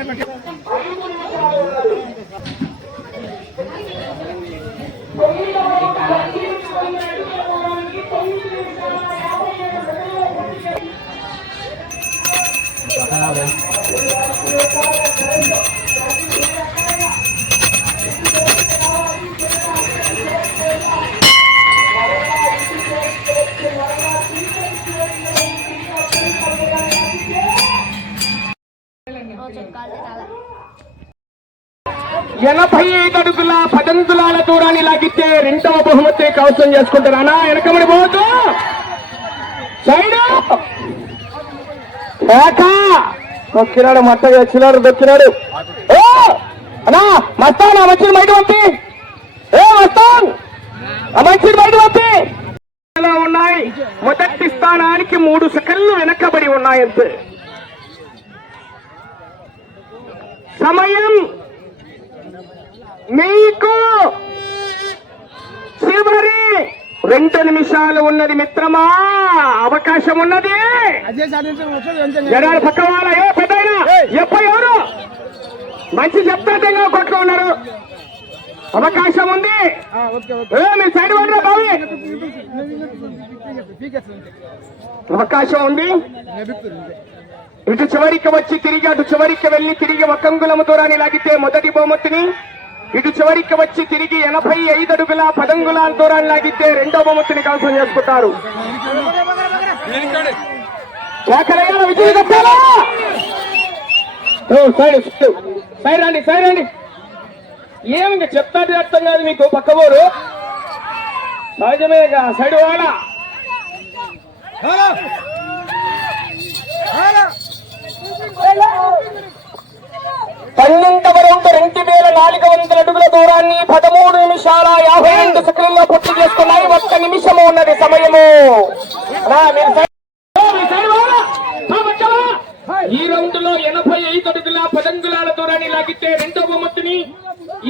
ఎనభై 85 అడుగుల 10 అంగుళాల దూరాన్ని లాగితే రెండవ బహుమతి కవసం చేసుకుంటారా? వెనకబడి పోవద్దు. దొక్కినాడు, మట్టగా వచ్చినాడు, దొక్కినాడు. అన్నా మస్తాన్ ఆ మంచిని బయట పంపి. మస్తాన్ ఆ మంచిని బయట పంపి. ఉన్నాయి మొదటి స్థానానికి 3 సెకండ్లు వెనకబడి ఉన్నాయంతే. సమయం మీకు చివరి 2 నిమిషాలు ఉన్నది మిత్రమా. అవకాశం ఉన్నది. జనాలు పక్క వాళ్ళ పెద్ద ఎవరు మంచి చెప్తాగా కొట్టుకు ఉన్నారు. అవకాశం ఉంది. మీరు సైడ్ పడరా బావి. అవకాశం ఉంది. ఇటు చివరికి వచ్చి తిరిగి అటు చివరికి వెళ్లి తిరిగి 1 అంగుళం దూరాన్ని లాగితే మొదటి బహుమతిని, ఇటు చివరికి వచ్చి తిరిగి 85 అడుగుల 10 అంగుళాల దూరాన్ని లాగితే రెండో బహుమతిని కవసం చేసుకుంటారు. సైడ్ రండి, సైడ్ రండి. ఏమి చెప్తాది అర్థం కాదు మీకు. పక్కబోరు సహజమేగా. సైడ్ వాళ్ళ 12వ రౌండ్ 2400 అడుగుల దూరాన్ని 13 నిమిషాల 52 సెకండ్లలో పూర్తి చేసుకున్నాయి. 1 నిమిషము ఉన్నది సమయము. ఈ రౌండ్ లో 85 అడుగుల 10 అంగుళాల దూరాన్ని లాగితే రెండో బహుమతిని,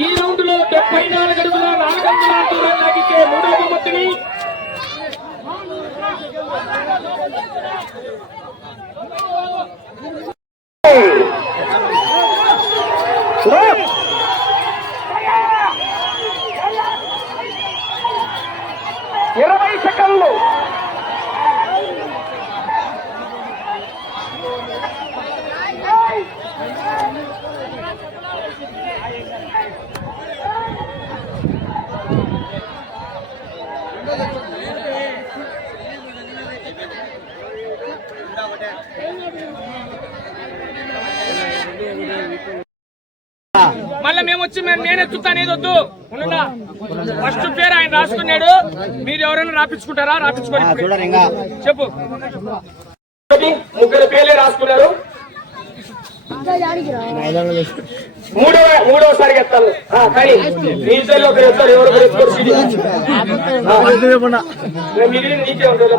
ఈ రౌండ్ లో 74 అడుగుల 4 అంగుళాల దూరాన్ని లాగితే మూడో బహుమతిని, సెకండ్లు. మళ్ళీ మేము వచ్చి నేను ఎత్తుతాను. ఏదొద్దు ఉండడా. ఫస్ట్ పేరు ఆయన రాసుకున్నాడు. మీరు ఎవరైనా రాపించుకుంటారా? రాపించుకోండి. చెప్పు. 3 పేర్లే రాసుకున్నారు. మూడోసారి ఎత్తాను. కానీ రీజన్లో ఒకరు ఎత్తారు, ఎవరొకరు ఎత్తారు. నీకే ఉంటుంది.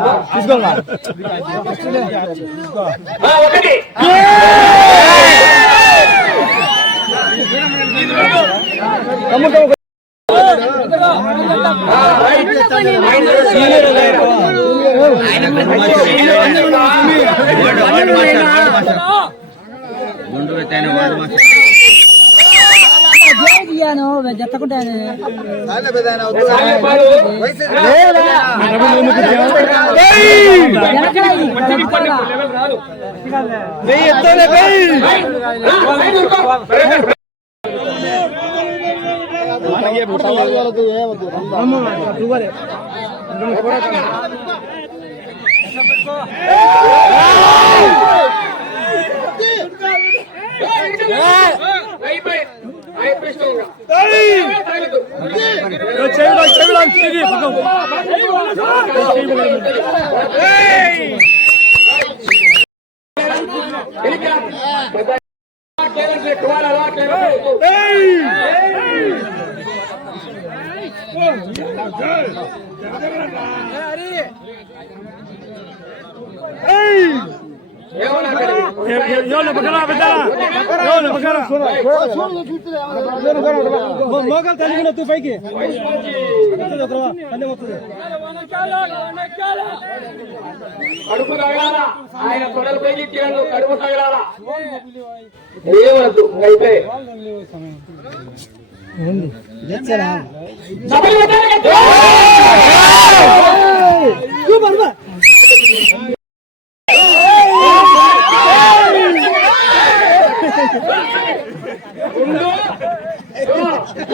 1 జత్తకుంటాను. మోకాలు తల్లి తూ పైకి కడుపు తగలాల ఆయన కొడలు పోయి కిరణ్ కడుపు తగలాల ఏమద్దు అయితే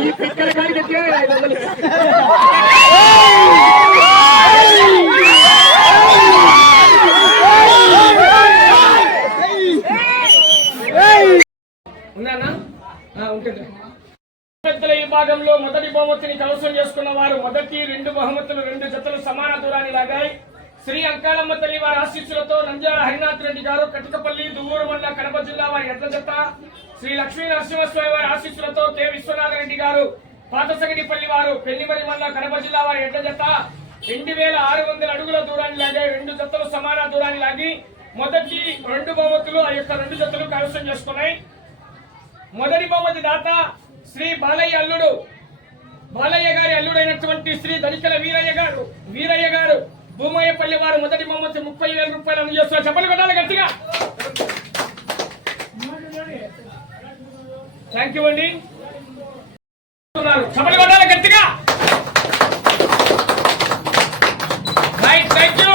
ఈ పిక్కల కాడికి ఈ భాగంలో మొదటి బహుమతిని కైవసం చేసుకున్న వారు మొదటి 2 బహుమతులు 2 జతలు సమాన దూరాన్ని లాగాయి. శ్రీ అంకాళమ్మ తల్లి వారి ఆశీస్సులతో నంద్యాల హరినాథ్ రెడ్డి గారు కటికపల్లి దువ్వూరు మండల కడప జిల్లా వారి ఎడ్ల జత, శ్రీ లక్ష్మీ నరసింహస్వామి వారి ఆశీస్సులతో కె విశ్వనాథరెడ్డి గారు పాతసగడిపల్లి వారు పెళ్లిమరి మండల కడప జిల్లా వారి ఎడ్ల జత 2600 అడుగుల దూరాన్ని లాగాయి. 2 జతలు సమాన దూరాన్ని లాగి మొదటి 2 బహుమతులు ఆ యొక్క 2 జతలు కైవసం చేసుకున్నాయి. మొదటి బహుమతి దాత శ్రీ బాలయ్య గారి అల్లుడైనటువంటి శ్రీ దనికల వీరయ్య గారు భూమయ్యపల్లి వారు మొదటి బహుమతి 30,000 రూపాయలు అందజేస్తున్నారు. చెప్పలు కొట్టాలి గట్టిగా. థ్యాంక్ యూ అండి. చెప్పలు కొట్టాలి గట్టిగా. Right, thank you.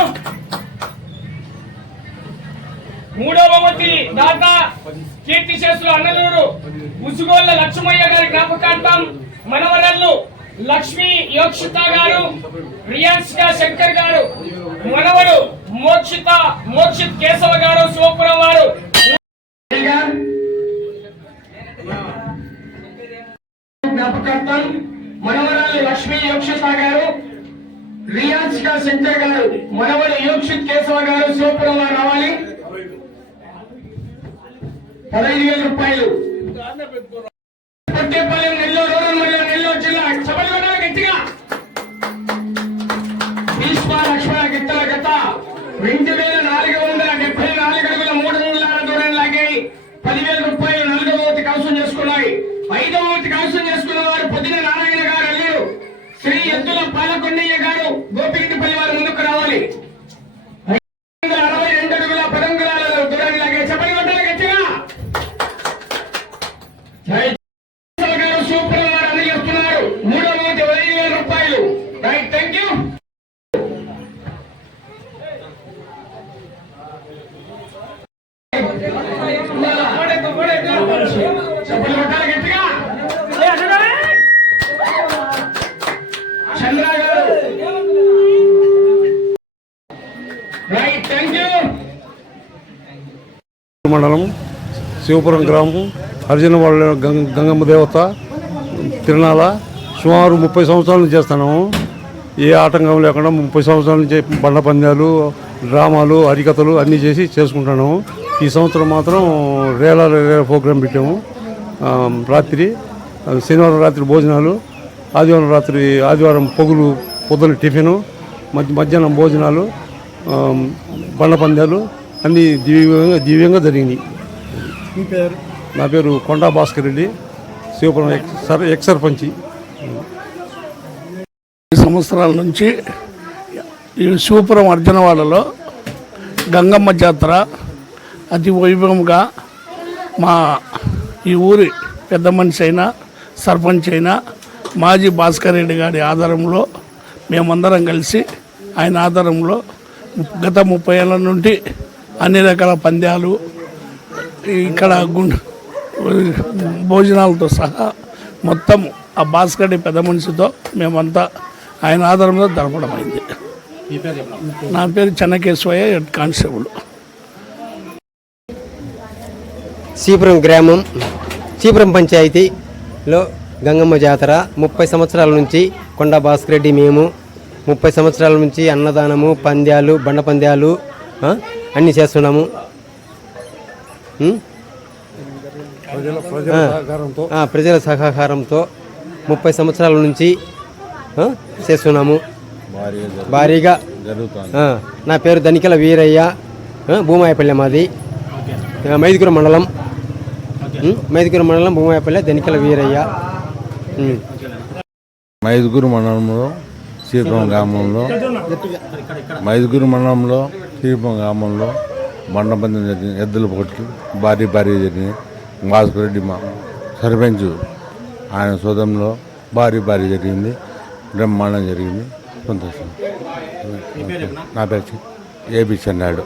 మూడవ బహుమతి దాత కీర్తి చేసులు అన్నలూరు ముసుగోళ్ల లక్ష్మయ్య గారి జ్ఞాపకార్థం మనవరల్లు లక్ష్మీ యోక్షిత గారు, రియాన్స్గా శంకర్ గారు, మనవడు మోక్షిత్ కేశవ గారు, శివపురం వారు జ్ఞాపకార్థం మనవరాలు లక్ష్మీ యోక్షిత గారు, రియాన్స్గా శంకర్ గారు, మనవడు యోక్షిత్ కేశవ గారు, శివపురం వారు రావాలి. 15,000 రూపాయలు. పట్టేపాలెం నెల్లూరు మరియు నెల్లూరు జిల్లా సభలో గట్టిగా భీష్మ లక్ష్మణ గిత్తల గత 2,474 అడుగుల 300 దూరం లాగాయి. 10,000 రూపాయలు 4వ బహుమతి కైవసం చేసుకున్నాయి. 5వ బహుమతి కైవసం చేసుకున్న వారు పొద్దున నారాయణ గారు అల్లుడు శ్రీ ఎద్దుల పాలకొండయ్య గారు గోపిరెడ్డిపల్లి వారు ముందుకు రావాలి. 562 అడుగుల 10 అంగుళాల దూరాన్ని లాగాయి. చెప్పని కొట్టాలి గట్టిగా. సూపర్ వారు అందజేస్తున్నారు. 3వ బహుమతి 5,000 రూపాయలు. Right, thank you. చెప్పలు కొట్టాలి గట్టిగా. చంద్ర గారు. Right, thank you. మండలం శివపురం గ్రామం హరిజన వాళ్ళ గంగమ్మ దేవత తిరునాళ సుమారు 30 సంవత్సరాల నుంచి చేస్తున్నాము. ఏ ఆటంకం లేకుండా 30 సంవత్సరాల నుంచి బండ పందాలు, డ్రామాలు, హరికథలు అన్నీ చేసి చేసుకుంటున్నాము. ఈ సంవత్సరం మాత్రం రేలా ప్రోగ్రాం పెట్టాము. రాత్రి శనివారం రాత్రి భోజనాలు, ఆదివారం పొద్దున టిఫిను, మధ్యాహ్నం భోజనాలు, బండ పందాలు అన్నీ దివ్యంగా జరిగినాయి. నా పేరు కొండా భాస్కర్ రెడ్డి, శివపురం ఎక్స్ సర్పంచి. సంవత్సరాల నుంచి ఈ శివపురం అర్జునవాడలో గంగమ్మ జాతర అతి వైభవంగా మా ఈ ఊరి పెద్ద మనిషి అయినా సర్పంచ్ అయినా మాజీ భాస్కర్ రెడ్డి గారి ఆధారంలో మేమందరం కలిసి ఆయన ఆధారంలో గత 30 ఏళ్ళ నుండి అన్ని రకాల పందాలు ఇక్కడ భోజనాలతో సహా మొత్తం ఆ భాస్కర్ పెద్ద మనిషితో మేమంతా ఆయన ఆధారంలో జరపడం అయింది. నా పేరు చెన్నకేశ్వయ్య, హెడ్ కానిస్టేబుల్. సీపురం గ్రామం సీపురం పంచాయతీలో గంగమ్మ జాతర 30 సంవత్సరాల నుంచి కొండా భాస్కర్ రెడ్డి మేము 30 సంవత్సరాల నుంచి అన్నదానము, పంద్యాలు, బండ పంద్యాలు అన్నీ చేస్తున్నాము. ప్రజల సహకారంతో 30 సంవత్సరాల నుంచి చేస్తున్నాము. భారీగా నా పేరు దనికల వీరయ్య, భూమాయపల్లె మాది, మైదుకూరు మండలం భూమాయపల్లె, దనికల వీరయ్య. మైదుకూరు మండలంలో శ్రీపురం గ్రామంలో మైదుగురు మండలంలో శ్రీపురం గ్రామంలో బండపందెం జరిగింది. ఎద్దుల పోట్లు భారీ జరిగినాయి. భాస్కర్ రెడ్డి మా సర్పంచ్ ఆయన సోదంలో భారీ జరిగింది. బ్రహ్మాండం జరిగింది. సంతోషం. నా పేరు ఏబి చెన్నాడు.